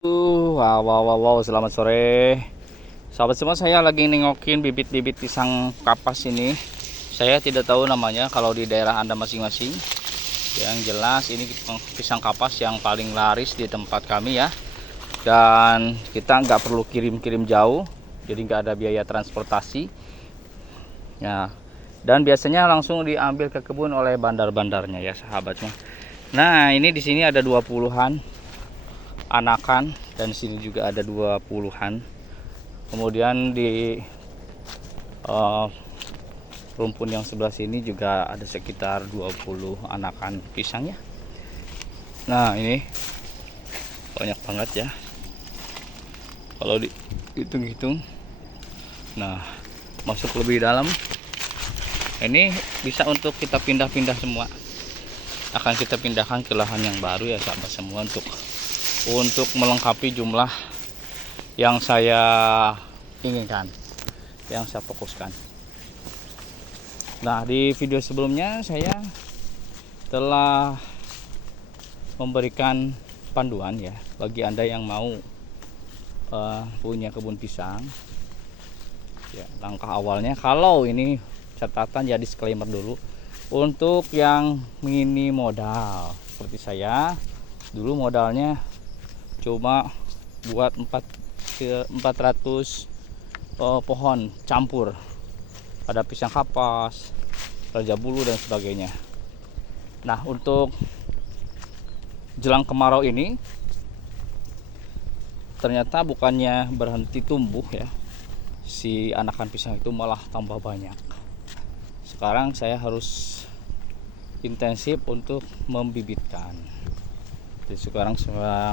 Wow, wow, wow, wow, selamat sore sahabat semua. Saya lagi nengokin bibit-bibit pisang kapas ini. Saya tidak tahu namanya kalau di daerah Anda masing-masing. Yang jelas ini pisang kapas yang paling laris di tempat kami ya. Dan kita nggak perlu kirim-kirim jauh, jadi nggak ada biaya transportasi ya. Dan biasanya langsung diambil ke kebun oleh bandar-bandarnya ya sahabat semua. Nah, ini di sini ada 20-an anakan, dan sini juga ada 20-an. Kemudian di rumpun yang sebelah sini juga ada sekitar 20 anakan pisangnya. Nah, ini banyak banget ya kalau dihitung-hitung. Nah, masuk lebih dalam ini bisa untuk kita pindah-pindah semua. Akan kita pindahkan ke lahan yang baru ya sahabat semua, untuk melengkapi jumlah yang saya inginkan, yang saya fokuskan. Nah, di video sebelumnya saya telah memberikan panduan ya bagi Anda yang mau punya kebun pisang ya. Langkah awalnya, kalau ini catatan ya, disclaimer dulu, untuk yang mini modal seperti saya dulu, modalnya cuma buat 400 pohon campur, ada pisang kapas, raja bulu dan sebagainya. Nah, untuk jelang kemarau ini ternyata bukannya berhenti tumbuh ya, si anakan pisang itu malah tambah banyak. Sekarang saya harus intensif untuk membibitkan. Jadi sekarang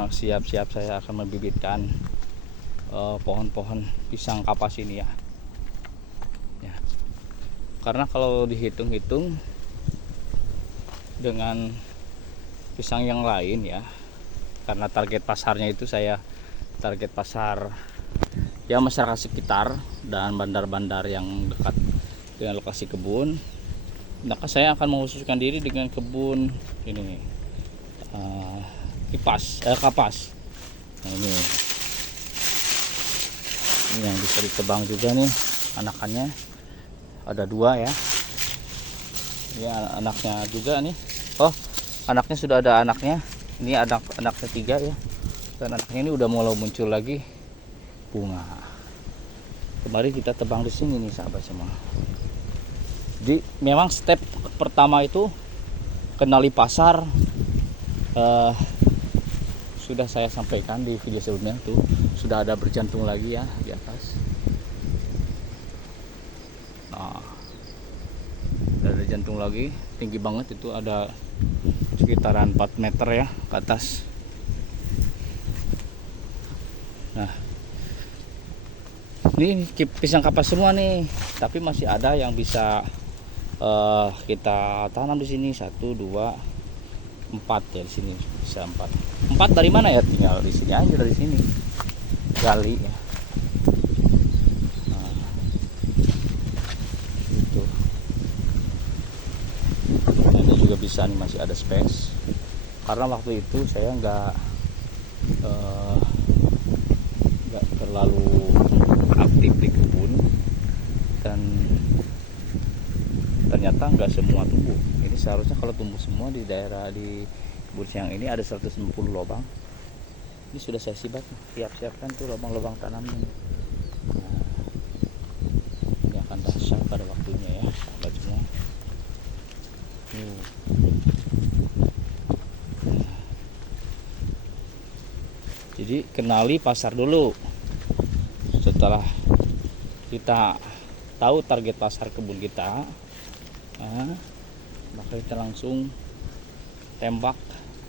siap-siap saya akan membibitkan pohon-pohon pisang kapas ini ya. Karena kalau dihitung-hitung dengan pisang yang lain ya, karena target pasarnya itu saya target pasar ya masyarakat sekitar dan bandar-bandar yang dekat dengan lokasi kebun, maka saya akan mengkhususkan diri dengan kebun ini kapas. Nah, ini yang bisa ditebang juga nih anakannya, ada 2 ya. Ini anaknya juga nih. Oh, anaknya sudah ada anaknya. Ini anak ketiga ya. Dan anaknya ini udah mulai muncul lagi bunga. Kemarin kita tebang di sini nih sahabat semua. Jadi memang step pertama itu kenali pasar, sudah saya sampaikan di video sebelumnya tuh, sudah ada berjantung lagi ya di atas. Nah, ada jantung lagi tinggi banget, itu ada sekitaran 4 meter ya ke atas. Nah, ini pisang kapas semua nih, tapi masih ada yang bisa kita tanam di sini. 1, 2, 4 ya, di sini bisa 4 dari mana ya, tinggal di sini aja, dari sini gali ya. Nah, itu ini juga bisa nih, masih ada space, karena waktu itu saya nggak terlalu aktif di kebun, dan ternyata nggak semua tumbuh. Ini seharusnya kalau tumbuh semua di daerah di kebun siang ini ada 160 lubang. Ini sudah saya siapkan tuh lubang-lubang tanamnya. Nah, ini akan dahsyat pada waktunya ya sahabat semua. Jadi kenali pasar dulu. Setelah kita tahu target pasar kebun kita, maka kita langsung tembak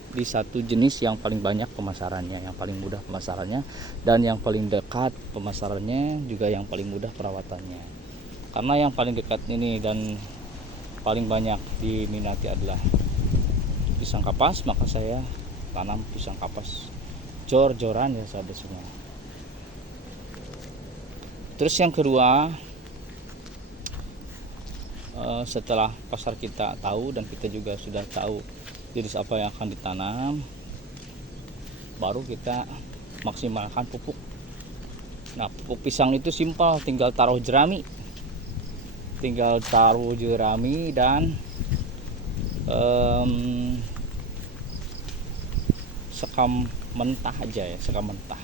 di satu jenis yang paling banyak pemasarannya, yang paling mudah pemasarannya, dan yang paling dekat pemasarannya, juga yang paling mudah perawatannya. Karena yang paling dekat ini dan paling banyak diminati adalah pisang kapas, maka saya tanam pisang kapas jor-joran ya sahabat semua. Terus yang kedua, setelah pasar kita tahu dan kita juga sudah tahu jenis apa yang akan ditanam, baru kita maksimalkan pupuk. Nah, pupuk pisang itu simpel, tinggal taruh jerami. Dan sekam mentah aja ya, sekam mentah.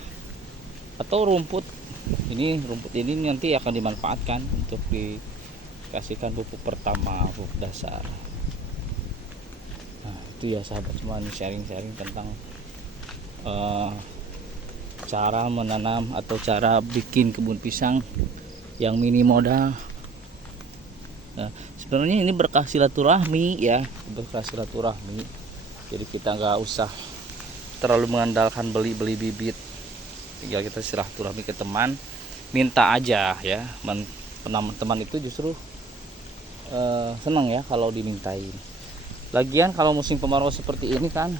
Atau rumput. Rumput ini nanti akan dimanfaatkan untuk dikasihkan pupuk pertama, pupuk dasar. Nah, itu ya sahabat semua, sharing-sharing tentang cara menanam atau cara bikin kebun pisang yang minim modal. Nah, sebenarnya ini berkah silaturahmi ya, jadi kita nggak usah terlalu mengandalkan beli bibit, tinggal kita silaturahmi ke teman, minta aja ya. Teman itu justru senang ya kalau dimintain. Lagian kalau musim kemarau seperti ini kan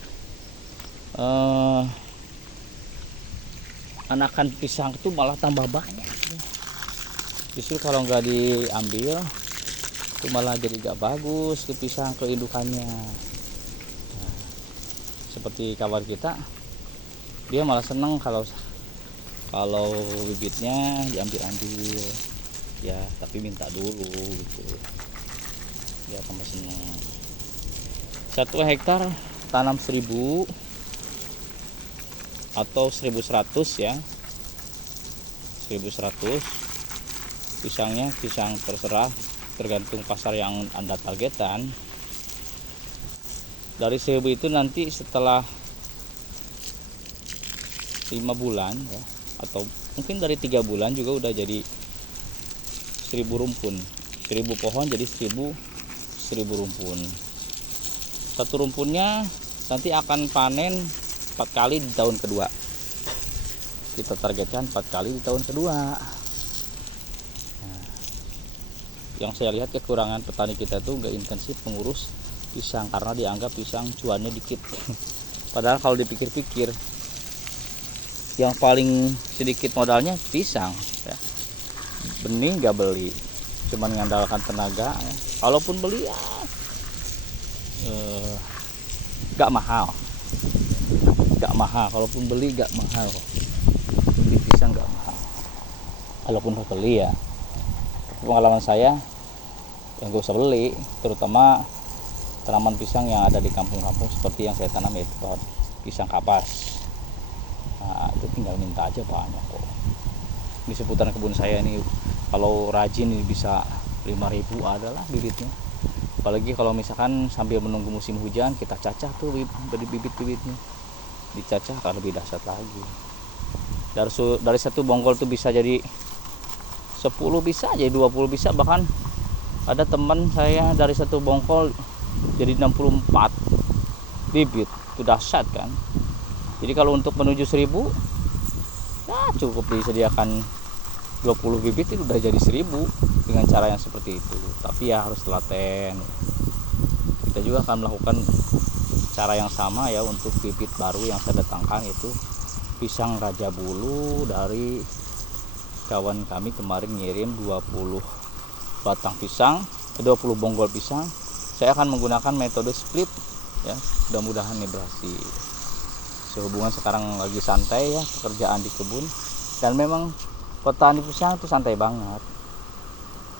anakan pisang itu malah tambah banyak. Justru kalau nggak diambil itu malah jadi gak bagus ke pisang, keindukannya. Nah, seperti kawan kita, dia malah seneng kalau bibitnya diambil ya, tapi minta dulu gitu. Dia tambah seneng. 1 hektar tanam 1000 atau 1100 ya, 1100. Pisangnya pisang terserah, tergantung pasar yang Anda targetan. Dari 1000 itu nanti setelah 5 bulan ya, atau mungkin dari 3 bulan juga udah jadi 1000 rumpun. 1000 pohon jadi 1000 rumpun. Satu rumpunnya nanti akan panen 4 kali di tahun kedua. Kita targetkan 4 kali di tahun kedua. Yang saya lihat kekurangan petani kita tuh nggak intensif mengurus pisang karena dianggap pisang cuannya dikit. Padahal kalau dipikir-pikir yang paling sedikit modalnya pisang ya. Benih nggak beli, cuman mengandalkan tenaga ya. Kalaupun beli ya nggak mahal, kalaupun beli nggak mahal kok. Beli pisang nggak mahal kalaupun mau beli ya. Pengalaman saya yang gak usah beli, terutama tanaman pisang yang ada di kampung-kampung seperti yang saya tanam, yaitu pohon pisang kapas. Nah, itu tinggal minta aja banyak kok. Di seputaran kebun saya ini kalau rajin ini bisa 5.000 adalah bibitnya. Apalagi kalau misalkan sambil menunggu musim hujan kita cacah tuh bibit-bibitnya, dicacah akan lebih dahsyat lagi. Dari satu bonggol tuh bisa jadi 10 bisa jadi 20 bisa, bahkan ada teman saya dari satu bongkol jadi 64 bibit. Itu dahsyat kan. Jadi kalau untuk menuju 1000 ya cukup disediakan 20 bibit itu udah jadi 1000 dengan cara yang seperti itu. Tapi ya harus telaten. Kita juga akan melakukan cara yang sama ya untuk bibit baru yang saya datangkan, itu pisang Raja Bulu. Dari kawan kami kemarin ngirim 20 batang pisang, 20 bonggol pisang. Saya akan menggunakan metode split ya, mudah-mudahan ini berhasil. Sehubungan sekarang lagi santai ya pekerjaan di kebun, dan memang petani pisang itu santai banget,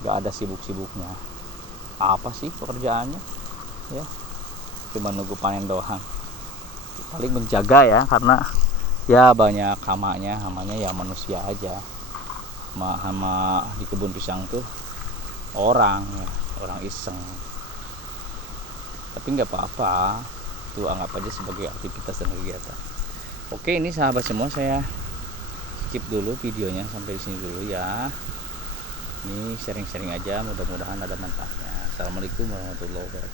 gak ada sibuk-sibuknya. Apa sih pekerjaannya ya, cuma nunggu panen doang, paling menjaga ya, karena ya banyak hamanya ya manusia aja. Hama di kebun pisang tuh orang iseng, tapi nggak apa-apa, itu anggap aja sebagai aktivitas dan kegiatan. Oke, ini sahabat semua, saya skip dulu videonya sampai di sini dulu ya. Ini sharing-sharing aja, mudah-mudahan ada manfaatnya. Assalamualaikum warahmatullahi wabarakatuh.